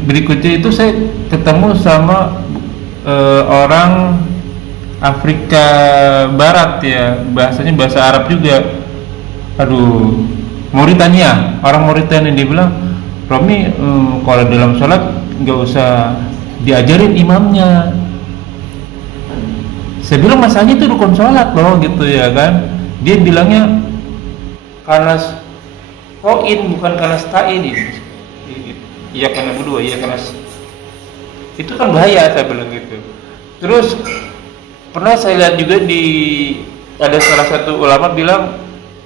berikutnya itu saya ketemu sama orang Afrika Barat ya, bahasanya bahasa Arab juga. Aduh, Mauritania, orang Mauritania, dia bilang, Romi kalau dalam sholat nggak usah diajarin imamnya. Saya bilang masalahnya itu rukun sholat loh gitu ya kan. Dia bilangnya karena koin bukan karena stain. Iya karena berdua, iya karena itu kan bahaya, saya bilang gitu. Terus pernah saya lihat juga ada salah satu ulama bilang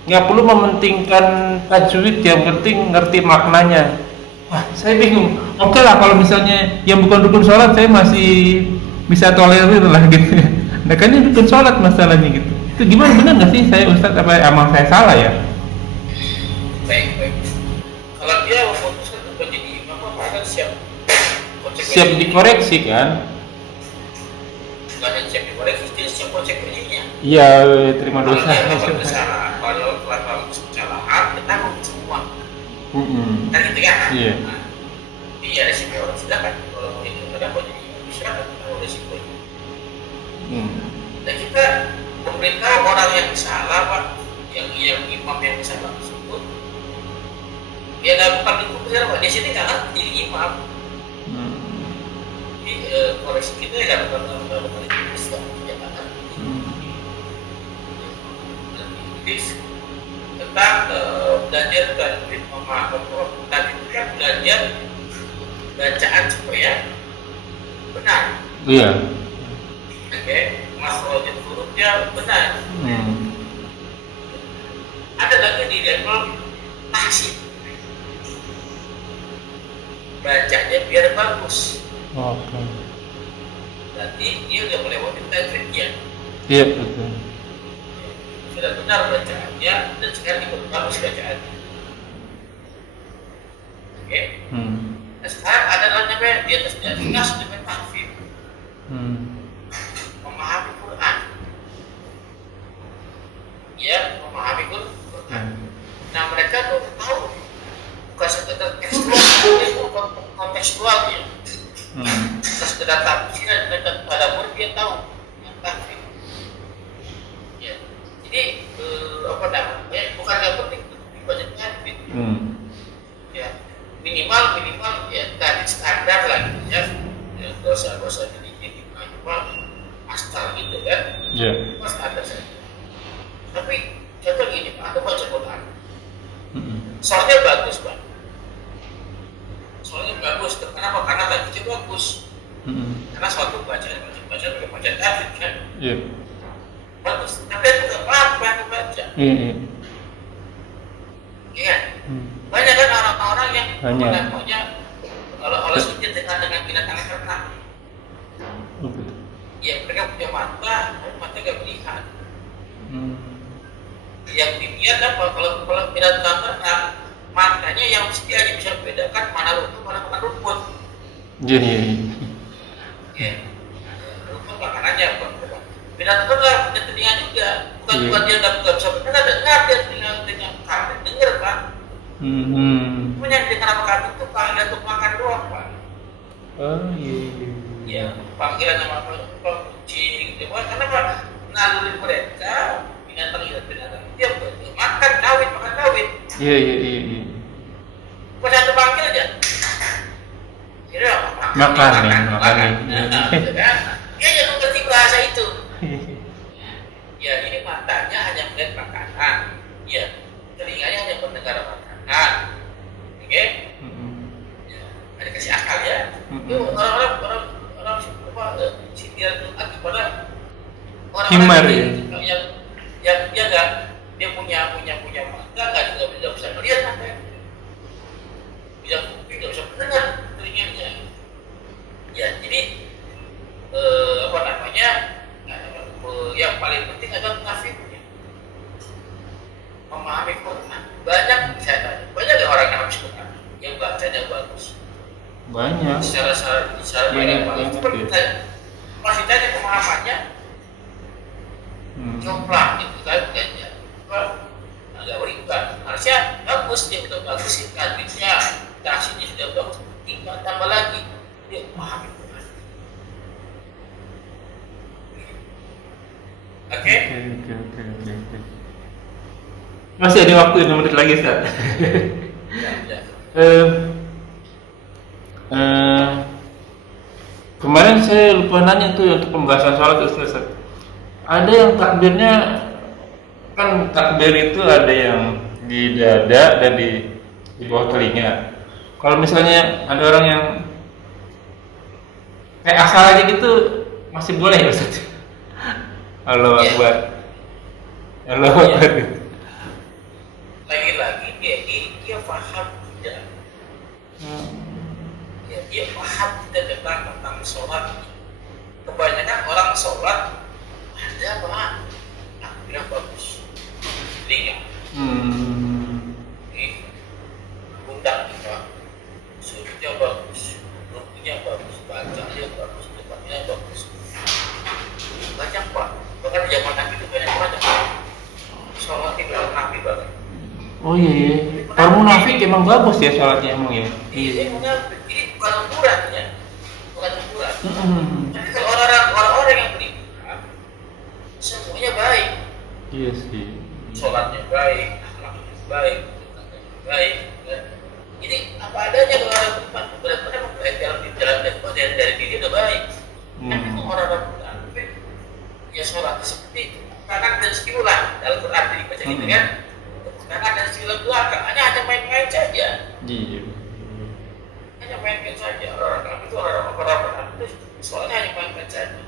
nggak perlu mementingkan tajwid, yang penting ngerti maknanya. Wah, saya bingung. Oke lah kalau misalnya yang bukan rukun sholat saya masih bisa tolerir lah gitu. Nah kan ini rukun sholat masalahnya gitu. Itu gimana, benar nggak sih saya Ustadz, apa emang saya salah ya? Baik. Kalau dia memutuskan untuk jadi imam, maka kan siap dikoreksi kan? Bukan hanya siap dikoreksi, dia siap konsekuensinya. Iya, terima dosa. Kalau melakukan kesalahan, kita tanggung semua. Kan gitu kan? Iya. Iya, resiko orang silakan. Kalau itu ada kok jadi silakan tahu resikonya. Dan kita memberitahu orang yang salah, Pak, yang imam yang salah tersebut, dia nggak bukan itu benar, Pak. Di sini nggak ngerti jadi imam. Jadi koreksi kita ya bukan Islam, ya nggak ngerti. Tentang belajar tajwid, tajwid kan belajar bacaan supaya benar. Iya. Oke, makhrajul hurufnya benar. Ada lagi di level tahsin, bacanya biar bagus. Oke. Berarti dia udah melewati tajwidnya. Iya betul. Sudah benar bacaannya dan sekarang ikut bagus bacaannya. Oke. Nah, sekarang ada namanya di atas dengan tahfidz. Memahami Quran. Ya, memahami Quran. Nah, mereka tuh tahu bukan sekedar tekstual, itu kontekstualnya. Sekedar tafsiran dan pada dia tahu yang tahfidz. Ya. Jadi apa namanya? Bukan yang penting dibaca tahfidz. Ya, minimal ya tadi standar lah gitu ya. Dosa-dosa sedikit minimal asal gitu kan. Iya. Pas ada saja. Tapi contoh gini, Pak, aku baca Quran. Soalnya bagus, Pak. Soalnya bagus. Kenapa? Karena tajwidnya bagus. Karena suatu bacaan pakai bacaan tajwid kan. Iya. Bagus. Tapi itu nggak apa-apa yang baca. Iya. Banyak kan orang-orang yang maunya kalau sujud dengan binatang ternak. Ya mereka punya mata nggak melihat. Yang dilihat apa? Kalau binatang ternak, matanya yang mesti aja bisa membedakan mana rumput mana bukan rumput. Iya. Rumput makanannya bukan. Binatang ternak punya telinga juga. Bukan dia nggak bisa mendengar, dengar dia telinga kambing dengar, Pak. Punya dengar apa kambing itu panggilan untuk makan doang, Pak. Oh iya. Ya, panggilan sama kucing, gitu. Karena Pak naluri mereka binatang dia makan kawin. Iya. Pas satu panggil aja. Ini Makan. Dia jangan ngerti bahasa itu. Ya, ini matanya hanya melihat makanan. Ya, telinganya hanya mendengar makanan. Oke? Ya, ada kasih akal ya. Itu orang sindir akibatnya orang Himar, yang gitu kan ganjar agak berimbang. Harusnya bagus dia udah bagus hadisnya, kasihnya sudah bagus, tinggal tambah lagi dia paham itu kan. Oke. Oke. Masih ada waktu 6 menit lagi, Ustaz. Ya. Kemarin saya lupa nanya tuh untuk pembahasan sholat Ustaz. Ada yang takbirnya, kan takbir itu ada yang di dada dan di bawah telinga. Kalau misalnya ada orang yang kayak asal aja gitu, masih boleh ya Ustaz? Allahu Akbar. Allahu Akbar. Lagi-lagi dia paham tidak? Ya, dia paham tidak tentang sholat. Kebanyakan orang sholat ada apa? Takbirnya bagus, telinga, undang kita, sujudnya bagus, rukunya bagus, bacanya bagus, depannya bagus. Banyak Pak, bahkan di zaman Nabi itu banyak sholat tinggal Nabi banget. Oh iya. Para munafik emang bagus ya sholatnya emang ya. Ini munafik, ini bukan ukuran ya, bukan ukuran. Tapi kalau orang-orang yang beriman, semuanya baik. Iya sih. Sholatnya baik, akhlaknya baik, tetangga baik. Ya. Jadi apa adanya kalau orang beriman, benar-benar baik dari diri itu baik. Tapi kalau orang munafik, ya sholatnya seperti itu. Kanan dan sekiulan dalam Quran dibaca gitu kan. Kanan dan sekiulan belakang, hanya main-main saja. Iya. Hanya main-main saja. Orang itu orang itu soalnya hanya main-main saja.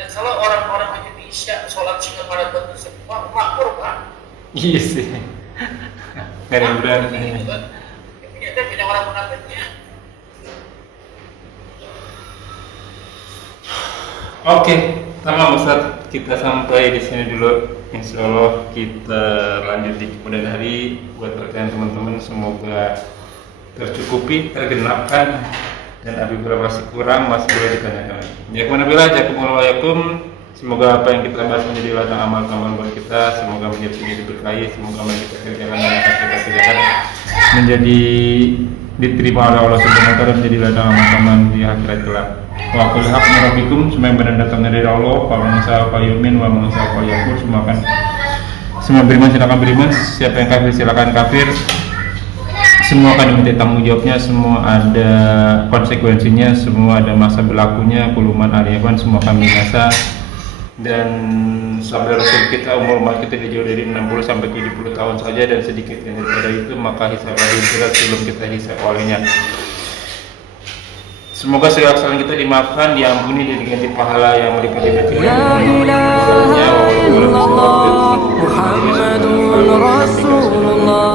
Dan kalau orang-orang hanya bisa sholat sehingga pada bentuk semua makmur Pak. Iya sih. Gak ada yang berani. Gitu kan. Dia punya orang munafiknya. Oke, tamam Ustaz. Kita sampai di sini dulu. Insya Allah kita lanjut di kemudian hari. Buat pertanyaan teman-teman semoga tercukupi, tergenapkan, dan apabila masih kurang masih boleh ditanyakan. Ya kemana-bila, jazakumullahu. Semoga apa yang kita bahas menjadi ladang amal-amal buat kita. Semoga menjadi diberkahi. Semoga apa yang kita kerjakan dan akan kita kerjakan menjadi diterima oleh Allah Subhanahu wa taala, menjadi ladang amal-amal di akhirat kelak. Wa qul haqqu rabbikum, semua yang benar datang dari Allah. Fa man syaa falyu'min wa man syaa falyakfur. Semua beriman silakan beriman, siapa yang kafir silakan kafir. Semua akan diminta tanggung jawabnya, semua ada konsekuensinya, semua ada masa berlakunya. Kuluman aliyaban, semua kami rasa. Dan sabda Rasul kita, umur umat kita dijauh dari 60 sampai 70 tahun saja, dan sedikit yang daripada itu maka hisab akhirat sebelum kita hisab olehnya. Semoga segala kesalahan kita dimaafkan, diampuni, dan diganti pahala yang melipat-lipat. La ilaha illallah Muhammadun Rasulullah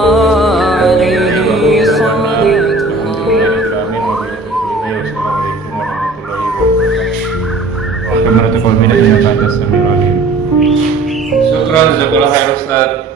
alaihi salatu. Syukran, jazakallahu khairan Ustaz.